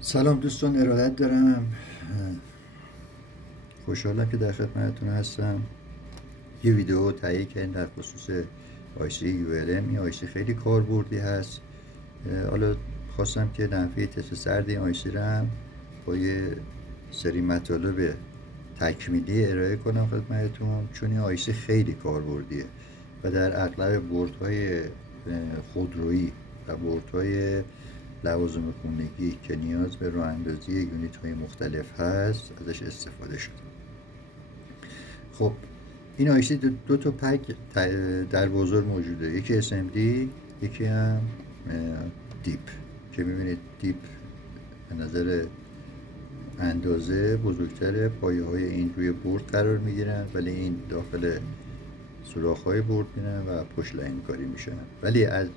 سلام دوستان، ارادت دارم. خوشحالم که در خدمتتون هستم. یه ویدیو تهیه کردیم در خصوص آیسی ULM. این آیسی خیلی کاربردی هست. حالا خواستم که نحوه تست سرد این آیسی رو هم با یه سری مطالب تکمیلی ارائه کنم خدمتتون، چون این آیسی خیلی کاربردیه و در اغلب بوردهای خودرویی و بوردهای لوازم خونگی که نیاز به راه اندازی یونیت های مختلف هست ازش استفاده شده. خب این آیسی دو تا پک در بازار موجوده، یکی SMD یکی هم دیپ، که میبینید دیپ به نظر اندازه بزرگتره. پایه های این روی بورد قرار میگیرن ولی این داخل سوراخ های بورد میرن و پشت لاین کاری میشن. ولی از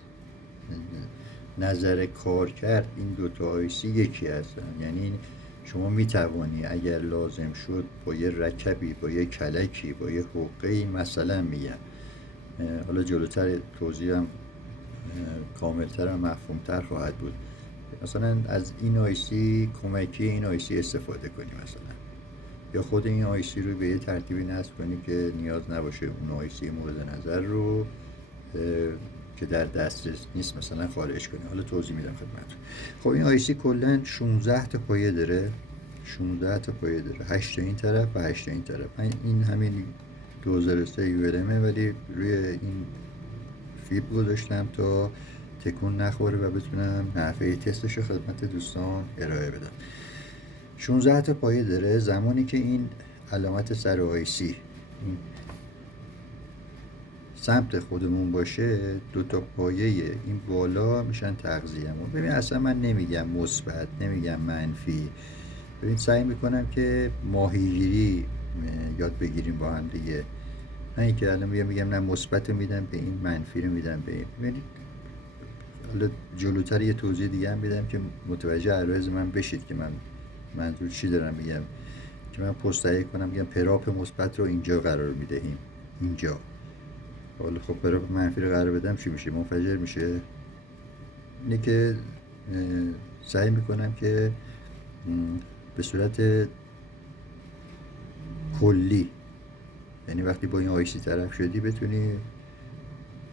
نظر کار کرد این دوتا آیسی یکی هستن. یعنی شما میتوانی اگر لازم شد با یه رکبی، با یه کلکی، با یه حقه‌ای، مثلا میگم، حالا جلوتر توضیحم کاملتر و مفهومتر خواهد بود، مثلا از این آیسی کمکی این آیسی استفاده کنی، مثلا یا خود این آیسی رو به یه ترتیبی نصب کنی که نیاز نباشه اون آیسی مورد نظر رو که در دسترس نیست مثلا خارج کنی. حالا توضیح میدم خدمتتون. خب این آیسی کلا 16 تا پایه داره، 16 تا پایه داره، 8 تا این طرف و 8 تا این طرف. این همین 2003 ULM ولی روی این فیب گذاشتم تا تکون نخوره و بتونم نحوه تستش رو خدمت دوستان ارائه بدم. 16 تا پایه داره. زمانی که این علامت سر آیسی این سمت خودمون باشه، دو تا پایه این بالا میشن تغذیه‌مون. ببین اصلا من نمیگم مثبت، نمیگم منفی. ببین سعی میکنم که ماهیگیری یاد بگیریم با هم دیگه. نه اینکه الان میگم نه مثبت رو میدم به این، منفی رو میدم به این. ببینید حالا جلوتر یه توضیح دیگه هم میدم که متوجه عرایز من بشید که من منظور چی دارم میگم. که من پست‌تهیه کنم میگم پراپ مثبت رو اینجا قرار میدهیم، اینجا. حالا خب پراپ منفی رو قرار بدم چی میشه؟ منفجر میشه. اینه که سعی میکنم که به صورت کلی، یعنی وقتی با این آیسی طرف شدی بتونی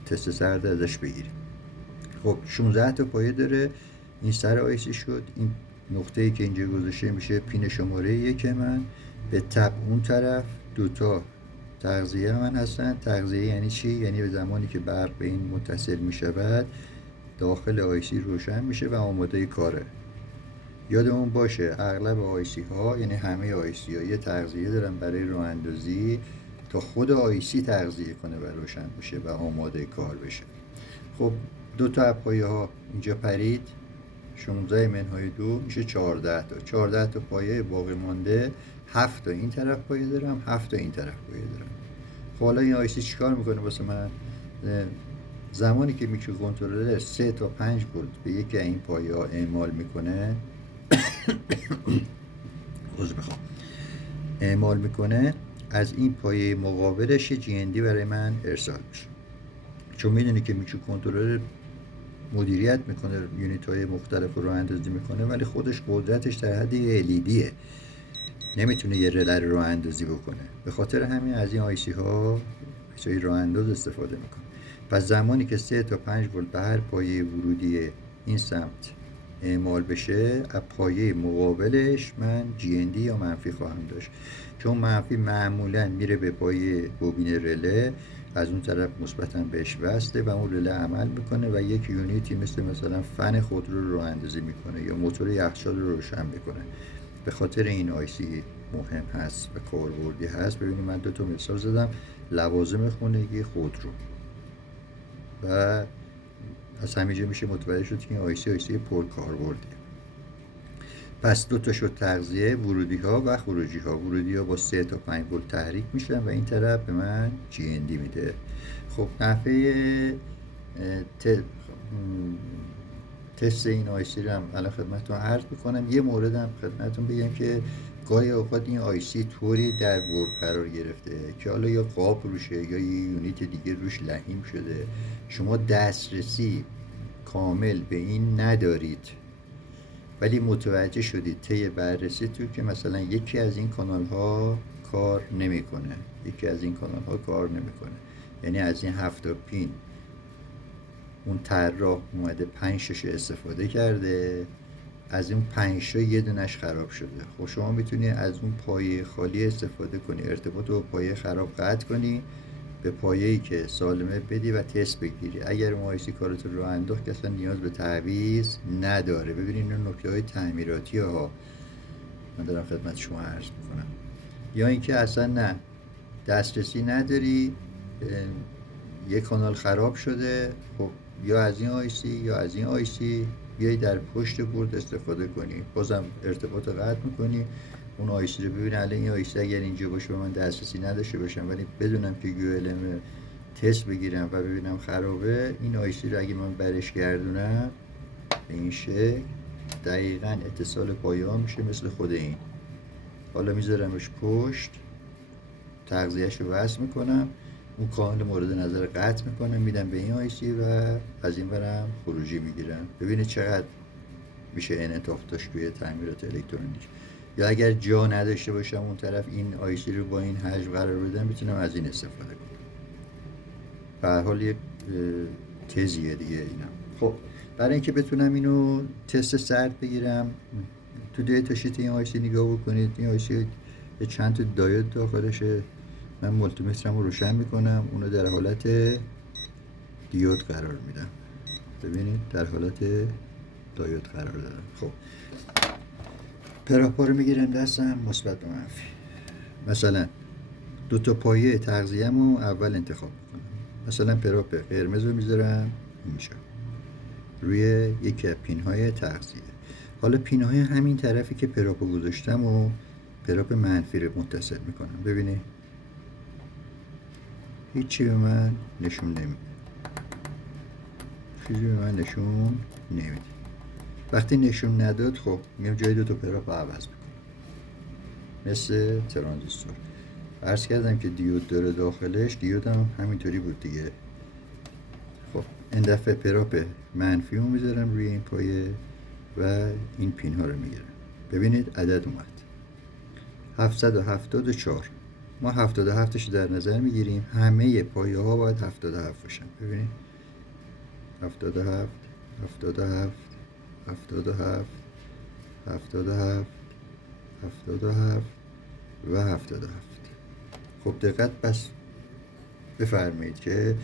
تست سرد ازش بگیری. خب 16 تا پایه داره. این سر آیسی شد. این نقطه‌ای که اینجا گذاشته میشه پین شماره 1 من. به تب اون طرف دوتا تغذیه من هستن. تغذیه یعنی چی؟ یعنی به زمانی که برق به این متصل میشود داخل آیسی روشن میشه و آماده کاره. یادمون باشه اغلب آیسی ها، یعنی همه آیسی ها، یه تغذیه دارن برای راه اندازی تا خود آیسی تغذیه کنه و روشن بشه و آماده کار بشه. خب دو تا پایه ها اینجا پرید، 16 منهای 2 میشه 14 تا. 14 تا پایه باقی مانده 7 تا این طرف پایه دارم، 7 تا این طرف پایه دارم. خب حالا این آیسی چیکار میکنه واسه من؟ زمانی که میکرو کنترلر 3 تا 5 ولت به یکی این پایه ها اعمال میکنه اعمال میکنه، از این پایه مقابلش GND برای من ارسال میشه. چون میدونی که میکرو کنترلر مدیریت میکنه، یونیت های مختلف رو اندازی میکنه، ولی خودش قدرتش در حد LEDه، نمیتونه یه رله رو اندازی بکنه. به خاطر همین از این آیسی ها چای راه انداز استفاده میکنه. پس زمانی که 3 تا 5 ولت به هر پایه ورودی این سمت اعمال بشه، از پایه مقابلش من GND یا منفی خواهم داشت. چون منفی معمولا میره به پایه بوبین رله، از اون طرف مثبتاً بهش وصله و اون رله عمل میکنه و یک یونیتی مثلا فن خودرو رو راه اندازی میکنه یا موتور یخچال رو روشن میکنه. به خاطر این آیسی مهم هست و کاربردی هست. ببینید من دو تا مثال زدم، لوازم خانگی، خودرو، و از همینجا میشه متوجه شد که این آیسی پر کاربردیه. پس دو تا شد تغذیه، ورودی ها و خروجی ها. ورودی ها با 3 تا 5 ولت تحریک میشن و این طرف به من GND میده. خب نحوه تست این آیسی رو هم الان خدمتتون عرض میکنم. یه مورد هم خدمتتون بگم که گاهی اوقات این آیسی طوری در بورد قرار گرفته که حالا یا قاب روشه یا یه یونیت دیگه روش لحیم شده، شما دسترسی کامل به این ندارید ولی متوجه شدید طی بررسی تو که مثلا یکی از این کانال ها کار نمیکنه، یکی از این کانال ها کار نمیکنه. یعنی از این 7 تا پین اون طراح اومده 5 استفاده کرده، از اون 5 یه دونش خراب شده. خب شما میتونی از اون پایه خالی استفاده کنی، ارتباط رو با پایه خراب قطع کنی، به پایه‌ای که سالمه بدی و تست بگیری. اگر مایسی کارت رو انداخت که اصلا نیاز به تعویض نداره. ببینید این نکته های تعمیراتی ها من دارم خدمت شما عرض میکنم. یا اینکه اصلا نه، دسترسی نداری، یک کانال خراب شده، خب یا از این آیسی یا از این آیسی بیای در پشت بورد استفاده کنی، بازم ارتباط قطع میکنی، اون آیسی رو ببینی الان این آیسی اگر اینجا باشه به من دسترسی نداشته باشم ولی بدونم که ULM تست بگیرم و ببینم خرابه، این آیسی رو اگه من برش گردونم به این شکل دقیقاً اتصال پایه ها میشه مثل خود این. حالا میذارمش پشت، تغذیهش رو وصل میکنم، اون کانال مورد نظر قطع میکنم، میدم به این آیسی و از این برم خروجی میگیرم. ببینید چقدر میشه انعطاف داشت توی تعمیرات الکترونیک. یا اگر جا نداشته باشم اون طرف این آیسی رو با این حجم قرار بدم، میتونم از این استفاده کنم. به هر حال یک تزیه دیگه اینا. خب برای اینکه بتونم اینو تست سرد بگیرم، تو دیتا شیت این آیسی نگاه بکنید. این آیسی چند تا دایود داخلشه. من مولتی مترم رو روشن میکنم، اونو در حالت دیود قرار میدم. ببینید در حالت دایود قرار دادم. خب پراپا رو میگیرم دستم، مثبت و منفی. مثلا دو تا پایه تغذیه‌مو اول انتخاب میکنم. مثلا پراپ قرمز رو میذارم اینجا روی یکی از پین های تغذیه. حالا پین های همین طرفی که پراپو گذاشتم و پراپ منفی رو متصل میکنم. ببینید هیچی به من نشون نمیده، چیزی به من نشون نمیده. وقتی نشون نداد خب میام جای دو تا پراپ عوض میکنم مثل ترانزیستور. عرض کردم که دیود داره داخلش، دیود هم همینطوری بود دیگه. خب این دفعه پراپ منفی رو میذارم روی این پایه و این پین ها رو میگیرم. ببینید عدد اومد 774. ما 77 رو در نظر میگیریم، همه پایه ها باید 77 باشن. ببینید 77 77 77 77 77 و 77. خب دقت بس بفرمایید که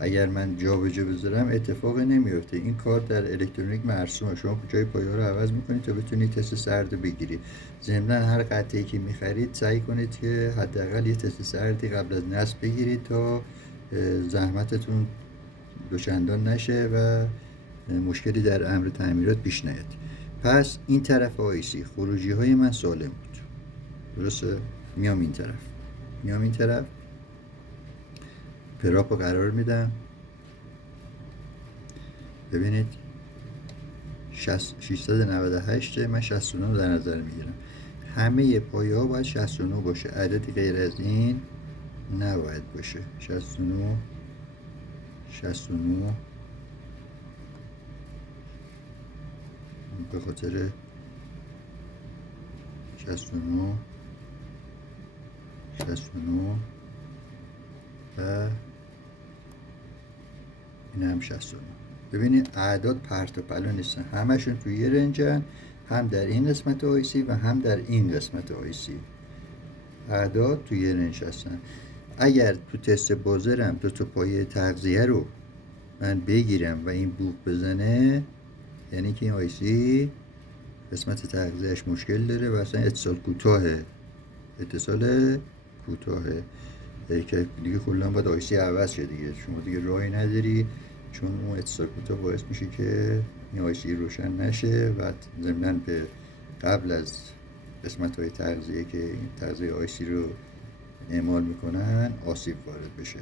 اگر من جا به جا بذارم اتفاقی نمیفته. این کار در الکترونیک مرسومه. شما جای پایه ها رو عوض میکنید تا بتونید تست سرد بگیرید. ضمن هر قطعه‌ای که میخرید سعی کنید که حداقل یه تست سردی قبل از نصب بگیرید تا زحمتتون دوچندان نشه و مشکلی در امر تعمیرات پیش نیاد. پس این طرف آیسی خروجی های من سالم بود، درسته؟ میام این طرف پراپ رو قرار میدم. ببینید 698 من 69 رو در نظر میگیرم. همه پایه ها باید 69 باشه، عددی غیر از این نباید باشه. 69 به خاطر 69 و این هم 69. ببینید اعداد پرت و پلا نیستن، همشون توی یه رنجن، هم در این قسمت آیسی و هم در این قسمت آیسی اعداد توی یه رنج هستن. اگر تو تست بازرم دو تا پایه تغذیه رو من بگیرم و این بوق بزنه، یعنی که این آیسی قسمت تغذیهش مشکل داره و اصلا اتصال کوتاهه که دیگه کلا باید آیسی عوض شه دیگه. شما دیگه راهی نداری، چون اون اتصال کوتاه باعث میشه که این آیسی روشن نشه و ضمناً به قبل از قسمت های تغذیه که این تغذیه آیسی رو اعمال میکنن آسیب وارد بشه.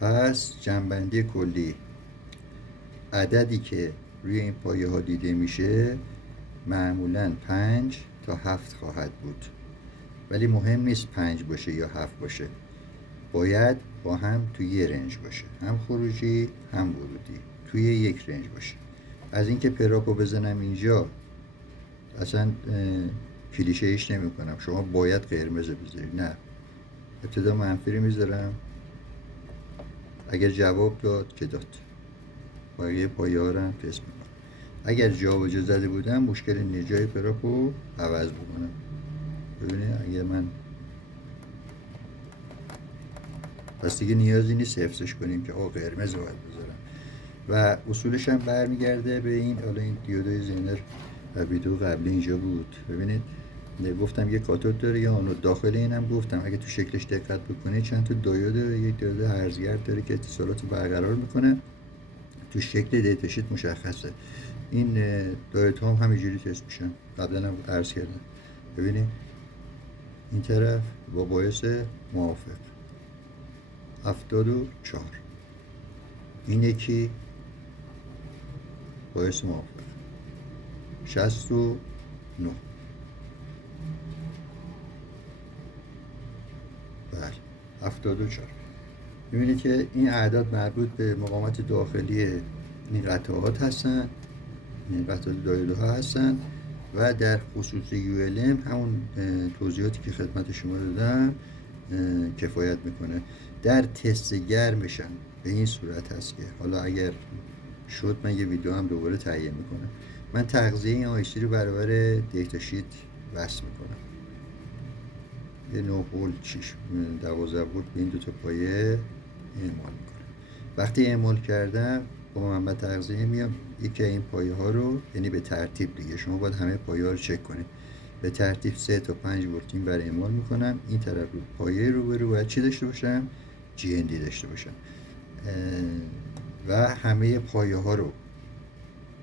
پس جنبندی کلی، عددی که روی این پایه ها دیده میشه معمولاً 5 تا 7 خواهد بود، ولی مهم نیست 5 باشه یا 7 باشه، باید با هم توی یه رنج باشه، هم خروجی هم ورودی توی یک رنج باشه. از اینکه پراپو بزنم اینجا اصلا کلیشه ایش نمی کنم شما باید قرمز بذارید، نه، ابتدا منفی رو میذارم، اگر جواب داد که داد، باقی پایه ها رو هم تست میکنم. اگر جا زده بودم مشکل اینه جای پراپ رو عوض بکنم. ببینید اگر من پس دیگه نیازی نیست حفظش کنیم که قرمز رو باید بذارم. و اصولش هم برمیگرده به این، حالا این دیودای زینر ویدیو قبلی اینجا بود، ببینید گفتم یه کاتود داره یا آنود، داخل اینم گفتم اگه تو شکلش دقت بکنید چند تا دایود داره، یک دیود هرزگرد داره که اتصالات رو برقرار میکنه، تو شکل دیتا شیت مشخصه. این دایودها هم همینجوری تست میشن، قبلا هم عرض کردم. ببینید این طرف با باعث موافق 74، این یکی باعث موافق 69. بله 74. می‌بینید که این اعداد مربوط به مقاومت داخلی این قطعات هستن، این قطعات دایودها هستن و در خصوص ULM همون توضیحاتی که خدمت شما دادم کفایت میکنه. در تست گرمشن به این صورت هست که حالا اگر شد من یه ویدیو هم دوباره تهیه میکنم. من تغذیه این آیسی رو برابر دیتا شیت وصل میکنم، یه 9 ولت 12 ولت به این دو تا پایه اعمال میکنم. وقتی اعمال کردم با منبع تغذیه میام یکی این پایه ها رو، یعنی به ترتیب دیگه شما باید همه پایه ها رو چک کنید، به ترتیب 3 تا 5 ولت این برای اعمال میکنم. این طرف رو پایه رو باید چی داشته باشم؟ GND داشته باشم و همه پایه ها رو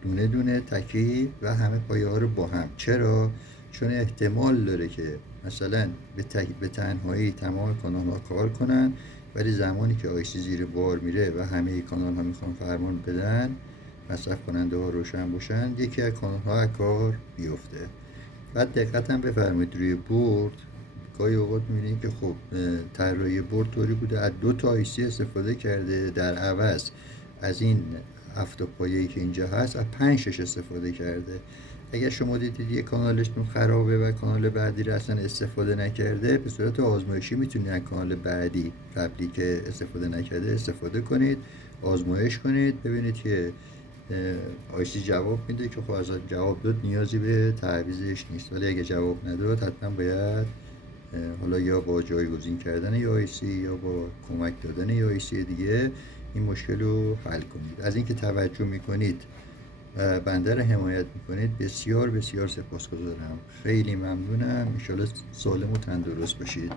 دونه دونه تکی و همه پایه ها رو با هم. چرا؟ چون احتمال داره که مثلا به تنهایی تمام کانال ها کار کنن، ولی زمانی که آیسی زیر بار میره و همه کانال ها میخوان فرمان بدن، مصرف کننده ها روشن باشن، یکی از کانال ها از کار بیفته. بعد دقت هم بفرمایید روی بورد گاهی اوقات میبینید که خب طراحی بورد طوری بوده از 2 تا آیسی استفاده کرده، در عوض از این 7 پایه‌ای که اینجا هست از 5 6 استفاده کرده. اگر شما دیدید یک کانالشتون خرابه و کانال بعدی رو اصلا استفاده نکرده، به صورت آزمایشی میتونید از کانال بعدی قبلی که استفاده نکرده استفاده کنید، آزمایش کنید، ببینید که آیسی جواب میده که خب از جواب داد نیازی به تعویضش نیست. ولی اگه جواب نداد حتما باید حالا یا با جایگزین کردن یا آیسی یا با کمک دادن یا آیسی دیگه این مشکل رو حل کنید. از اینکه توجه میکنید و بنده رو حمایت میکنید بسیار بسیار سپاسگزارم. خیلی ممنونم. ان شاءالله سالم و تندرست باشید.